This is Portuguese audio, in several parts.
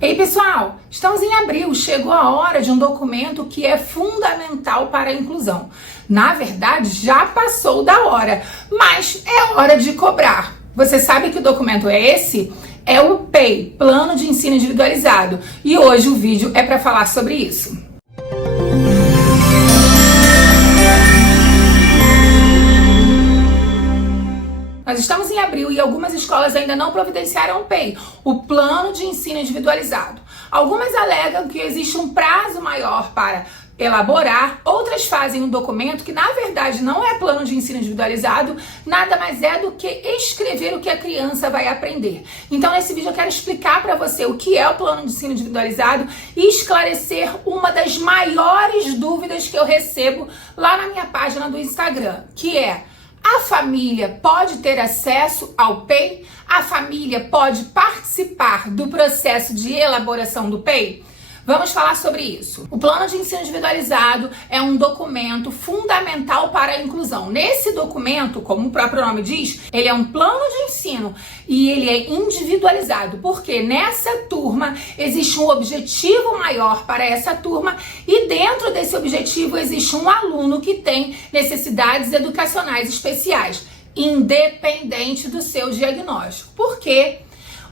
Ei pessoal, estamos em abril, chegou a hora de um documento que é fundamental para a inclusão. Na verdade, já passou da hora, mas é hora de cobrar. Você sabe que documento é esse? É o PEI, Plano de Ensino Individualizado, e hoje o vídeo é para falar sobre isso. Nós estamos em abril e algumas escolas ainda não providenciaram o PEI, o Plano de Ensino Individualizado. Algumas alegam que existe um prazo maior para elaborar, outras fazem um documento que na verdade não é plano de ensino individualizado, nada mais é do que escrever o que a criança vai aprender. Então nesse vídeo eu quero explicar para você o que é o plano de ensino individualizado e esclarecer uma das maiores dúvidas que eu recebo lá na minha página do Instagram, que é: a família pode ter acesso ao PEI? A família pode participar do processo de elaboração do PEI? Vamos falar sobre isso. O Plano de Ensino Individualizado é um documento fundamental para a inclusão. Nesse documento, como o próprio nome diz, ele é um plano de ensino e ele é individualizado, porque nessa turma existe um objetivo maior para essa turma e dentro desse objetivo existe um aluno que tem necessidades educacionais especiais, independente do seu diagnóstico. Por quê?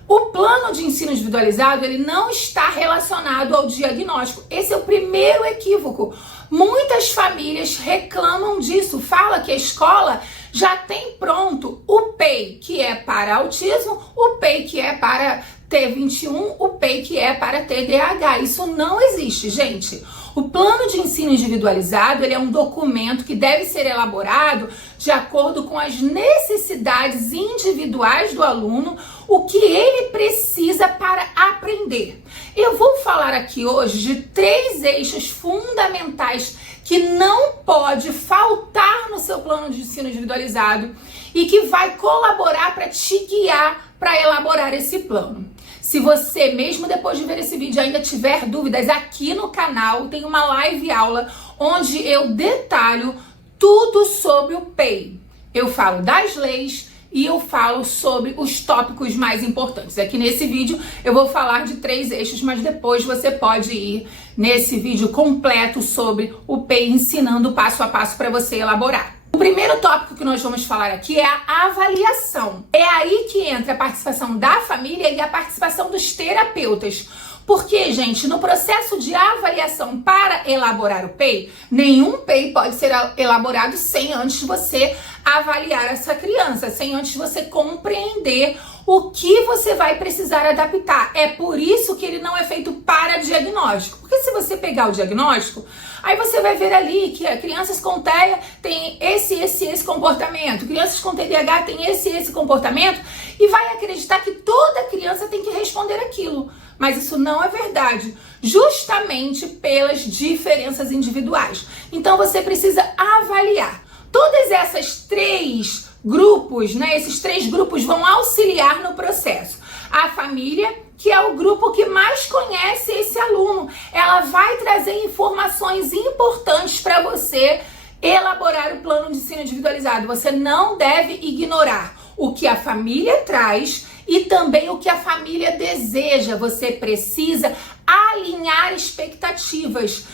O plano de ensino individualizado, ele não está relacionado ao diagnóstico. Esse é o primeiro equívoco. Muitas famílias reclamam disso, fala que a escola já tem pronto o PEI, que é para autismo, o PEI, que é para T21, o PEI, que é para TDAH. Isso não existe, gente. O plano de ensino individualizado, ele é um documento que deve ser elaborado de acordo com as necessidades individuais do aluno, o que ele precisa para aprender. Eu vou falar aqui hoje de 3 eixos fundamentais que não pode faltar no seu plano de ensino individualizado e que vai colaborar para te guiar para elaborar esse plano. Se você, mesmo depois de ver esse vídeo, ainda tiver dúvidas, aqui no canal tem uma live aula onde eu detalho tudo sobre o PEI. Eu falo das leis e eu falo sobre os tópicos mais importantes. Aqui nesse vídeo eu vou falar de 3 eixos, mas depois você pode ir nesse vídeo completo sobre o PEI, ensinando passo a passo para você elaborar. O primeiro tópico que nós vamos falar aqui é a avaliação. É aí que entra a participação da família e a participação dos terapeutas. Porque, gente, no processo de avaliação para elaborar o PEI, nenhum PEI pode ser elaborado sem antes você avaliar essa criança, sem antes você compreender o que você vai precisar adaptar. É por isso que ele não é feito para diagnóstico. Porque se você pegar o diagnóstico, aí você vai ver ali que crianças com TEA têm esse comportamento, crianças com TDAH têm esse comportamento, e vai acreditar que toda criança tem que responder aquilo. Mas isso não é verdade, justamente pelas diferenças individuais. Então você precisa avaliar. Todas essas 3 grupos, esses 3 grupos vão auxiliar no processo. A família, que é o grupo que mais conhece esse aluno, ela vai trazer informações importantes para você elaborar o plano de ensino individualizado. Você não deve ignorar o que a família traz e também o que a família deseja. Você precisa alinhar expectativas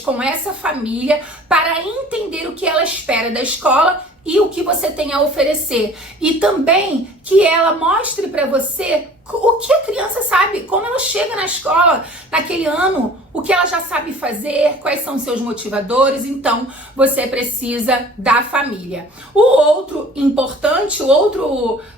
com essa família para entender o que ela espera da escola e o que você tem a oferecer. E também que ela mostre para você o que a criança sabe, como ela chega na escola naquele ano, o que ela já sabe fazer, quais são seus motivadores. Então, você precisa da família. O outro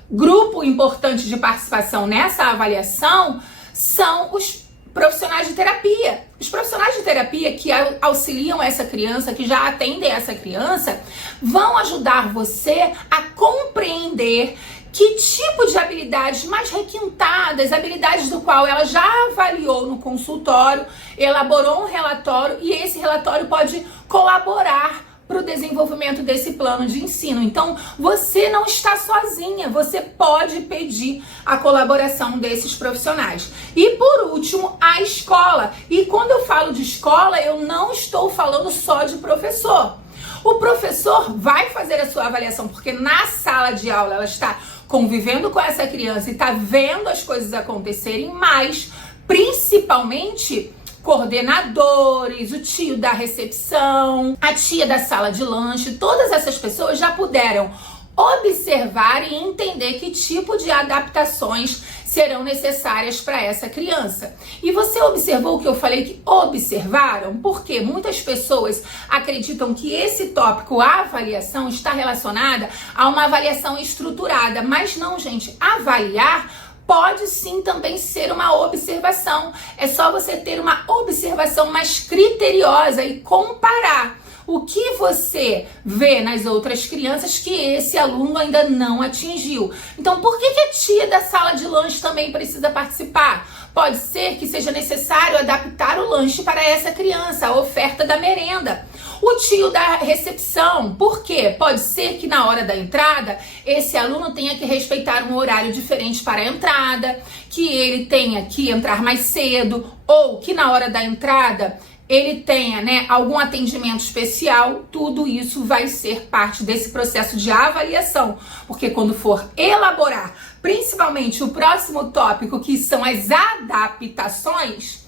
grupo importante de participação nessa avaliação são os profissionais de terapia. Os profissionais de terapia que auxiliam essa criança, que já atendem essa criança, vão ajudar você a compreender que tipo de habilidades mais requintadas, habilidades do qual ela já avaliou no consultório, elaborou um relatório e esse relatório pode colaborar para o desenvolvimento desse plano de ensino. Então, você não está sozinha, você pode pedir a colaboração desses profissionais. E por último, a escola. E quando eu falo de escola, eu não estou falando só de professor. O professor vai fazer a sua avaliação, porque na sala de aula ela está convivendo com essa criança e tá vendo as coisas acontecerem, mas principalmente coordenadores, o tio da recepção, a tia da sala de lanche, todas essas pessoas já puderam observar e entender que tipo de adaptações serão necessárias para essa criança. E você observou que eu falei que observaram? Porque muitas pessoas acreditam que esse tópico, a avaliação, está relacionada a uma avaliação estruturada, mas não, gente. Avaliar pode sim também ser uma observação. É só você ter uma observação mais criteriosa e comparar o que você vê nas outras crianças que esse aluno ainda não atingiu. Então, por que a tia da sala de lanche também precisa participar? Pode ser que seja necessário adaptar o lanche para essa criança, a oferta da merenda. O tio da recepção, por quê? Pode ser que na hora da entrada, esse aluno tenha que respeitar um horário diferente para a entrada, que ele tenha que entrar mais cedo, ou que na hora da entrada ele tenha, algum atendimento especial. Tudo isso vai ser parte desse processo de avaliação, porque quando for elaborar, principalmente o próximo tópico, que são as adaptações,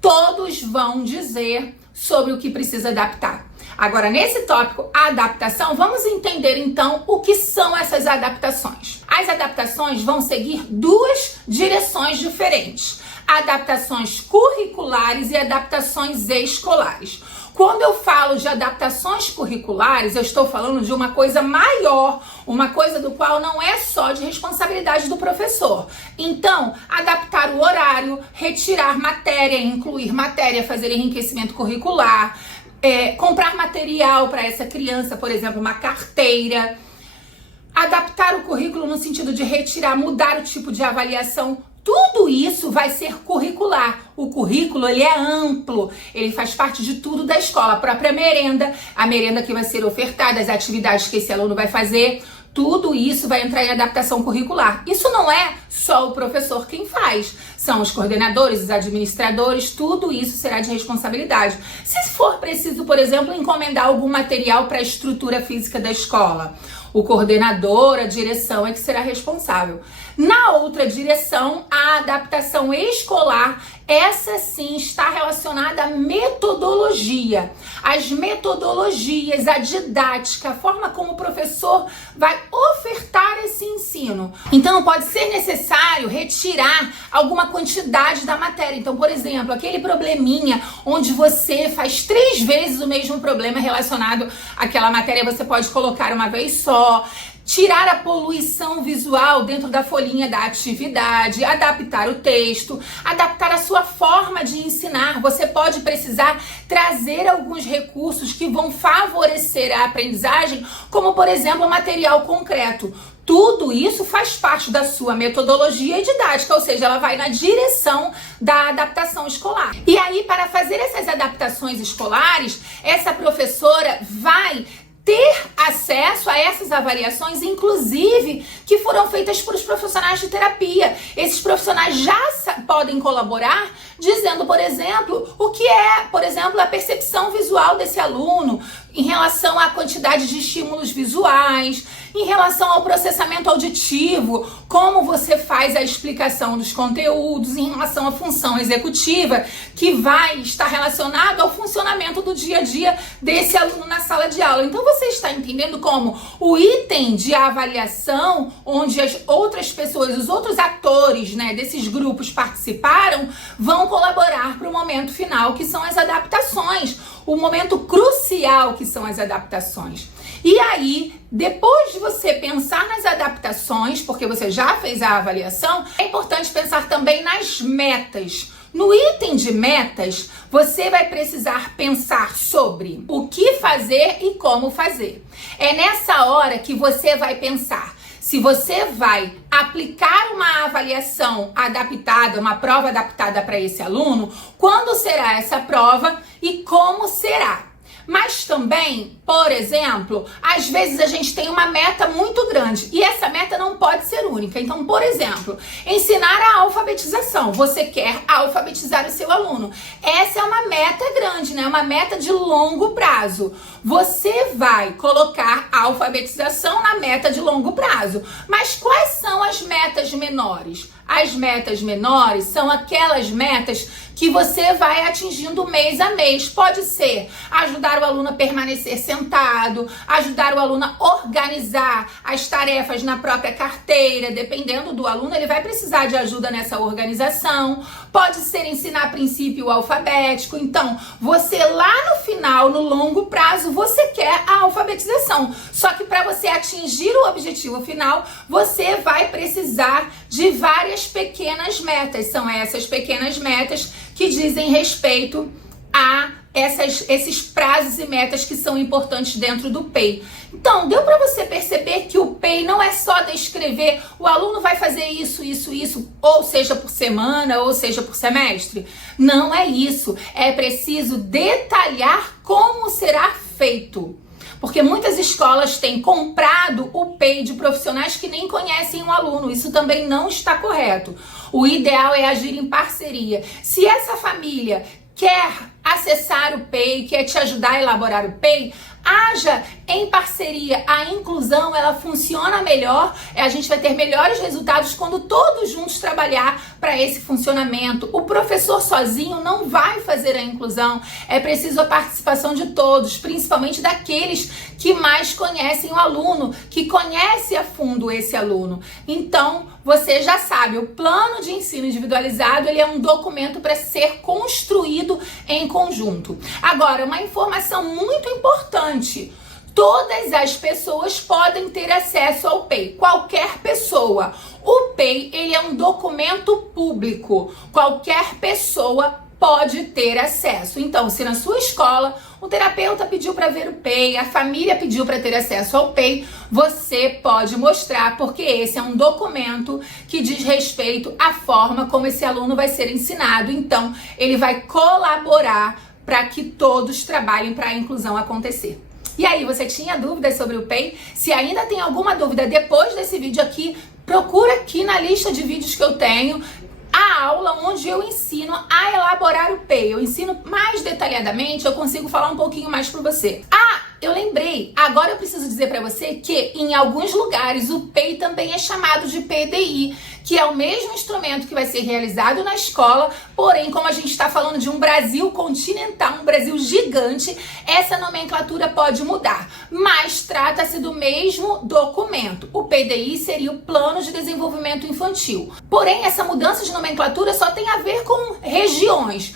todos vão dizer sobre o que precisa adaptar. Agora, nesse tópico, adaptação, vamos entender então o que são essas adaptações. As adaptações vão seguir duas direções diferentes: adaptações curriculares e adaptações escolares. Quando eu falo de adaptações curriculares, eu estou falando de uma coisa maior, uma coisa do qual não é só de responsabilidade do professor. Então, adaptar o horário, retirar matéria, incluir matéria, fazer enriquecimento curricular, comprar material para essa criança, por exemplo, uma carteira, adaptar o currículo no sentido de retirar, mudar o tipo de avaliação. Tudo isso vai ser curricular. O currículo, ele é amplo, ele faz parte de tudo da escola. A própria merenda, a merenda que vai ser ofertada, as atividades que esse aluno vai fazer, tudo isso vai entrar em adaptação curricular. Isso não é só o professor quem faz, são os coordenadores, os administradores, tudo isso será de responsabilidade. Se for preciso, por exemplo, encomendar algum material para a estrutura física da escola, o coordenador, a direção é que será responsável. Na outra direção, a adaptação escolar, essa sim está relacionada à metodologia. As metodologias, a didática, a forma como o professor vai ofertar esse ensino. Então, pode ser necessário retirar alguma quantidade da matéria. Então, por exemplo, aquele probleminha onde você faz 3 vezes o mesmo problema relacionado àquela matéria, você pode colocar uma vez só. Tirar a poluição visual dentro da folhinha da atividade, adaptar o texto, adaptar a sua forma de ensinar. Você pode precisar trazer alguns recursos que vão favorecer a aprendizagem, como, por exemplo, material concreto. Tudo isso faz parte da sua metodologia didática, ou seja, ela vai na direção da adaptação escolar. E aí, para fazer essas adaptações escolares, essa professora vai ter acesso a essas avaliações, inclusive, que foram feitas por os profissionais de terapia. Esses profissionais já podem colaborar dizendo, por exemplo, o que é, por exemplo, a percepção visual desse aluno em relação à quantidade de estímulos visuais, em relação ao processamento auditivo, como você faz a explicação dos conteúdos, em relação à função executiva, que vai estar relacionado ao funcionamento do dia a dia desse aluno na sala de aula. Então você está entendendo como o item de avaliação, onde as outras pessoas, os outros atores, desses grupos participaram, vão colaborar para o momento final, que são as adaptações, o momento crucial que são as adaptações. E aí, depois de você pensar nas adaptações, porque você já fez a avaliação, é importante pensar também nas metas. No item de metas, você vai precisar pensar sobre o que fazer e como fazer. É nessa hora que você vai pensar se você vai aplicar uma avaliação adaptada, uma prova adaptada para esse aluno, quando será essa prova e como será. Mas também, por exemplo, às vezes a gente tem uma meta muito grande e essa meta não pode ser única. Então, por exemplo, ensinar a alfabetização. Você quer alfabetizar o seu aluno. Essa é uma meta grande, né? Uma meta de longo prazo. Você vai colocar a alfabetização na meta de longo prazo. Mas quais são as metas menores? As metas menores são aquelas metas que você vai atingindo mês a mês. Pode ser ajudar o aluno a permanecer sentado, ajudar o aluno a organizar as tarefas na própria carteira. Dependendo do aluno, ele vai precisar de ajuda nessa organização. Pode ser ensinar princípio alfabético. Então, você lá no final, no longo prazo, você quer a alfabetização. Só que para você atingir o objetivo final, você vai precisar de várias pequenas metas. São essas pequenas metas que dizem respeito a esses prazos e metas que são importantes dentro do PEI. Então, deu para você perceber que o PEI não é só descrever o aluno vai fazer isso, ou seja por semana, ou seja por semestre? Não é isso. É preciso detalhar como será feito. Porque muitas escolas têm comprado o PEI de profissionais que nem conhecem o aluno. Isso também não está correto. O ideal é agir em parceria. Se essa família quer acessar o PEI, quer te ajudar a elaborar o PEI, haja em parceria. A inclusão, ela funciona melhor, a gente vai ter melhores resultados quando todos juntos trabalhar para esse funcionamento. O professor sozinho não vai fazer a inclusão, é preciso a participação de todos, principalmente daqueles que mais conhecem o aluno, que conhece a fundo esse aluno. Então, você já sabe, o plano de ensino individualizado, ele é um documento para ser construído em conjunto. Agora, uma informação muito importante: todas as pessoas podem ter acesso ao PEI, qualquer pessoa. O PEI, ele é um documento público, qualquer pessoa pode ter acesso. Então, se na sua escola o terapeuta pediu para ver o PEI, a família pediu para ter acesso ao PEI, você pode mostrar, porque esse é um documento que diz respeito à forma como esse aluno vai ser ensinado. Então, ele vai colaborar para que todos trabalhem para a inclusão acontecer. E aí, você tinha dúvidas sobre o PEI? Se ainda tem alguma dúvida depois desse vídeo aqui, procura aqui na lista de vídeos que eu tenho a aula onde eu ensino a elaborar o PEI. Eu ensino mais detalhadamente, eu consigo falar um pouquinho mais para você. Eu lembrei, agora eu preciso dizer para você que em alguns lugares o PEI também é chamado de PDI, que é o mesmo instrumento que vai ser realizado na escola, porém, como a gente está falando de um Brasil continental, um Brasil gigante, essa nomenclatura pode mudar, mas trata-se do mesmo documento. O PDI seria o Plano de Desenvolvimento Infantil. Porém, essa mudança de nomenclatura só tem a ver com regiões.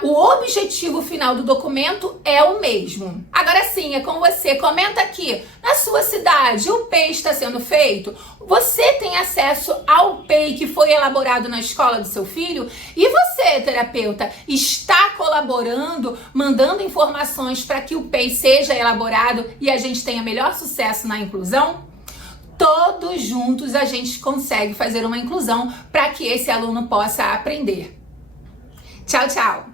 O objetivo final do documento é o mesmo. Agora sim, é com você. Comenta aqui, na sua cidade, o PEI está sendo feito? Você tem acesso ao PEI que foi elaborado na escola do seu filho? E você, terapeuta, está colaborando, mandando informações para que o PEI seja elaborado e a gente tenha melhor sucesso na inclusão? Todos juntos a gente consegue fazer uma inclusão para que esse aluno possa aprender. Tchau, tchau!